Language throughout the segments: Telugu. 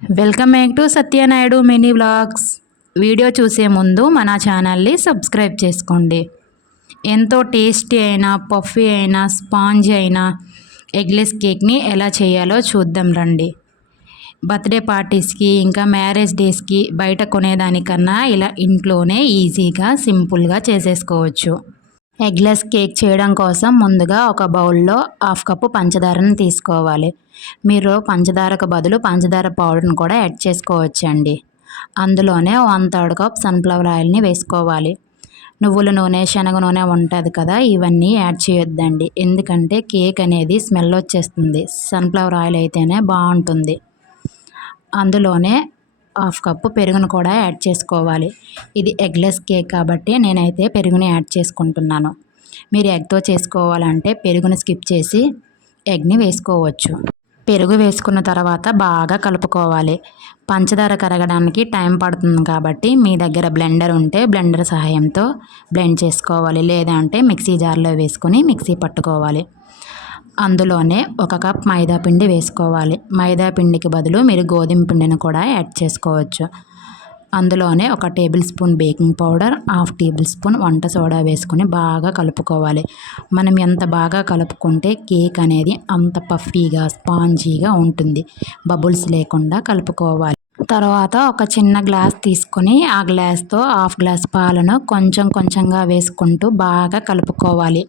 Welcome back to Satyanaidu mini vlogs. Video చూసే ముందు మన ఛానల్ని సబ్స్క్రైబ్ చేసుకోండి. ఎంతో టేస్టీ అయినా పఫీ అయినా స్పాంజ్ అయినా ఎగ్లెస్ కేక్ని ఎలా చేయాలో చూద్దాం రండి. బర్త్డే పార్టీస్కి ఇంకా మ్యారేజ్ డేస్కి బయట కొనేదానికన్నా ఇలా ఇంట్లోనే ఈజీగా సింపుల్గా చేసేసుకోవచ్చు. ఎగ్లెస్ కేక్ చేయడం కోసం ముందుగా ఒక బౌల్లో హాఫ్ కప్పు పంచదారను తీసుకోవాలి. మీరు పంచదారకు బదులు పంచదార పౌడర్ని కూడా యాడ్ చేసుకోవచ్చండి. అందులోనే వన్ థర్డ్ కప్ సన్ఫ్లవర్ ఆయిల్ని వేసుకోవాలి. నువ్వుల నూనె శనగ నూనె ఉంటుంది కదా ఇవన్నీ యాడ్ చేయొద్దండి. ఎందుకంటే కేక్ అనేది స్మెల్ వచ్చేస్తుంది. సన్ఫ్లవర్ ఆయిల్ అయితేనే బాగుంటుంది. అందులోనే హాఫ్ కప్పు పెరుగును కూడా యాడ్ చేసుకోవాలి. ఇది ఎగ్లెస్ కేక్ కాబట్టి నేనైతే పెరుగుని యాడ్ చేసుకుంటున్నాను. మీరు ఎగ్తో చేసుకోవాలంటే పెరుగుని స్కిప్ చేసి ఎగ్ని వేసుకోవచ్చు. పెరుగు వేసుకున్న తర్వాత బాగా కలుపుకోవాలి. పంచదార కరగడానికి టైం పడుతుంది కాబట్టి మీ దగ్గర బ్లెండర్ ఉంటే బ్లెండర్ సహాయంతో బ్లెండ్ చేసుకోవాలి. లేదంటే మిక్సీ జార్లో వేసుకుని మిక్సీ పట్టుకోవాలి. అందులోనే ఒక కప్ మైదా పిండి వేసుకోవాలి. మైదా పిండికి బదులు మీరు గోధుమ పిండిని కూడా యాడ్ చేసుకోవచ్చు. అందులోనే ఒక table spoon baking powder half table spoon వంట సోడా వేసుకొని బాగా కలుపుకోవాలి. మనం ఎంత బాగా కలుపుకుంటే కేక్ అనేది అంత పఫీగా స్పాంజీగా ఉంటుంది. బబుల్స్ లేకుండా కలుపుకోవాలి. తర్వాత ఒక చిన్న గ్లాస్ తీసుకొని ఆ గ్లాస్తో హాఫ్ గ్లాస్ పాలను కొంచెం కొంచెంగా వేసుకుంటూ బాగా కలుపుకోవాలి.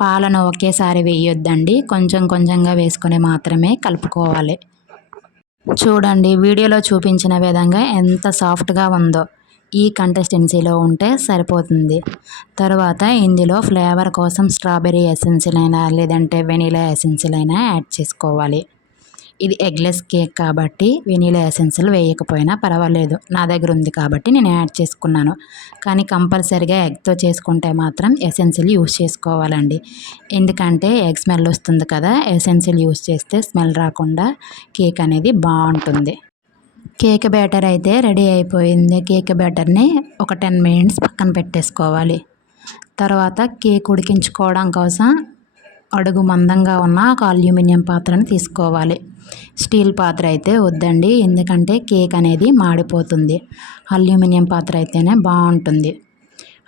పాలను ఒకేసారి వేయొద్దండి. కొంచెం కొంచెంగా వేసుకొని మాత్రమే కలుపుకోవాలి. చూడండి వీడియోలో చూపించిన విధంగా ఎంత సాఫ్ట్గా ఉందో. ఈ కంటెస్టెన్సీలో ఉంటే సరిపోతుంది. తర్వాత ఇందులో ఫ్లేవర్ కోసం స్ట్రాబెర్రీ ఎసెన్సీలైనా లేదంటే వెనీలా ఎసెన్సీలైనా యాడ్ చేసుకోవాలి. ఇది ఎగ్లెస్ కేక్ కాబట్టి వెనీలా ఎసెన్స్లు వేయకపోయినా పర్వాలేదు. నా దగ్గర ఉంది కాబట్టి నేను యాడ్ చేసుకున్నాను. కానీ కంపల్సరిగా ఎగ్తో చేసుకుంటే మాత్రం ఎసెన్షియల్ యూస్ చేసుకోవాలండి. ఎందుకంటే ఎగ్ స్మెల్ వస్తుంది కదా ఎసెన్షియల్ యూస్ చేస్తే స్మెల్ రాకుండా కేక్ అనేది బాగుంటుంది. కేక్ బ్యాటర్ అయితే రెడీ అయిపోయింది. కేక్ బ్యాటర్ని ఒక టెన్ మినిట్స్ పక్కన పెట్టేసుకోవాలి. తర్వాత కేక్ ఉడికించుకోవడం కోసం అడుగు మందంగా ఉన్న ఒక అల్యూమినియం పాత్రను తీసుకోవాలి. స్టీల్ పాత్ర అయితే వద్దండి. ఎందుకంటే కేక్ అనేది మాడిపోతుంది. అల్యూమినియం పాత్ర అయితేనే బాగుంటుంది.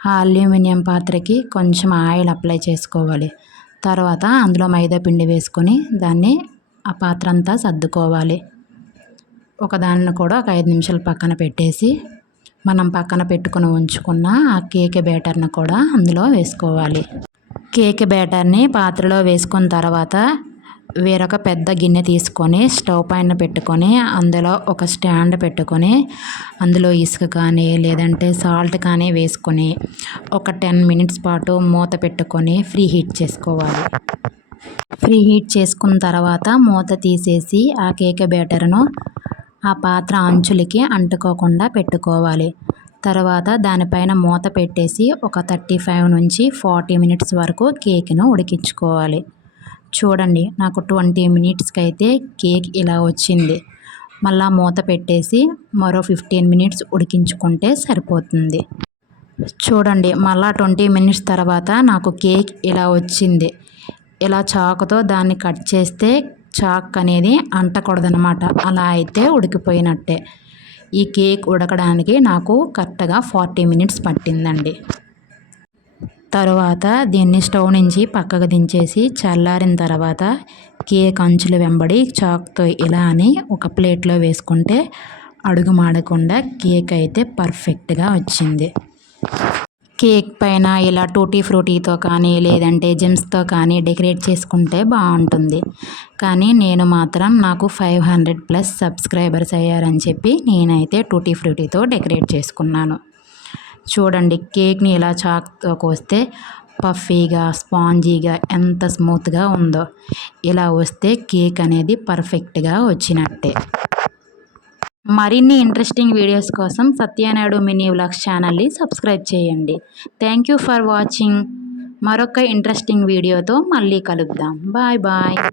ఆ అల్యూమినియం పాత్రకి కొంచెం ఆయిల్ అప్లై చేసుకోవాలి. తర్వాత అందులో మైదా పిండి వేసుకొని దాన్ని ఆ పాత్ర అంతా సర్దుకోవాలి. ఒకదాన్ని కూడా ఒక ఐదు నిమిషాలు పక్కన పెట్టేసి మనం పక్కన పెట్టుకుని ఉంచుకున్న ఆ కేక్ బ్యాటర్ని కూడా అందులో వేసుకోవాలి. కేక్ బ్యాటర్ని పాత్రలో వేసుకున్న తర్వాత వేరొక పెద్ద గిన్నె తీసుకొని స్టవ్ పైన పెట్టుకొని అందులో ఒక స్టాండ్ పెట్టుకొని అందులో ఇసుక కానీ లేదంటే సాల్ట్ కానీ వేసుకొని ఒక టెన్ మినిట్స్ పాటు మూత పెట్టుకొని ఫ్రీ హీట్ చేసుకోవాలి. ఫ్రీ హీట్ చేసుకున్న తర్వాత మూత తీసేసి ఆ కేక్ బ్యాటర్ను ఆ పాత్ర అంచులకి అంటుకోకుండా పెట్టుకోవాలి. తర్వాత దానిపైన మూత పెట్టేసి ఒక థర్టీ ఫైవ్ నుంచి ఫార్టీ మినిట్స్ వరకు కేక్ను ఉడికించుకోవాలి. చూడండి నాకు ట్వంటీ మినిట్స్కి అయితే కేక్ ఇలా వచ్చింది. మళ్ళా మూత పెట్టేసి మరో ఫిఫ్టీన్ మినిట్స్ ఉడికించుకుంటే సరిపోతుంది. చూడండి మళ్ళా ట్వంటీ మినిట్స్ తర్వాత నాకు కేక్ ఇలా వచ్చింది. ఇలా చాకుతో దాన్ని కట్ చేస్తే చాక్ అనేది అంటకూడదనమాట. అలా అయితే ఉడికిపోయినట్టే. ఈ కేక్ ఉడకడానికి నాకు కరెక్ట్గా ఫార్టీ మినిట్స్ పట్టిందండి. తరువాత దీన్ని స్టవ్ నుంచి పక్కకు దించేసి చల్లారిన తర్వాత కేక్ అంచులు వెంబడి చాక్తో ఇలా అని ఒక ప్లేట్లో వేసుకుంటే అడుగు మాడకుండా కేక్ అయితే పర్ఫెక్ట్గా వచ్చింది. కేక్ పైన ఇలా టూటీ ఫ్రూటీతో కానీ లేదంటే జెమ్స్తో కానీ డెకరేట్ చేసుకుంటే బాగుంటుంది. కానీ నేను మాత్రం నాకు ఫైవ్ హండ్రెడ్ ప్లస్ సబ్స్క్రైబర్స్ అయ్యారని చెప్పి నేనైతే టూటీ ఫ్రూటీతో డెకరేట్ చేసుకున్నాను. చూడండి కేక్ని ఇలా చాక్తో కోస్తే పఫీగా స్పాంజీగా ఎంత స్మూత్గా ఉందో. ఇలా వస్తే కేక్ అనేది పర్ఫెక్ట్గా వచ్చినట్టే. మరిన్ని ఇంట్రెస్టింగ్ వీడియోస్ కోసం సత్యనాయుడు మినీ వ్లాగ్స్ ఛానల్ని సబ్స్క్రైబ్ చేయండి. Thank you for watching. మరొక ఇంట్రెస్టింగ్ వీడియోతో మళ్ళీ కలుద్దాం. Bye bye.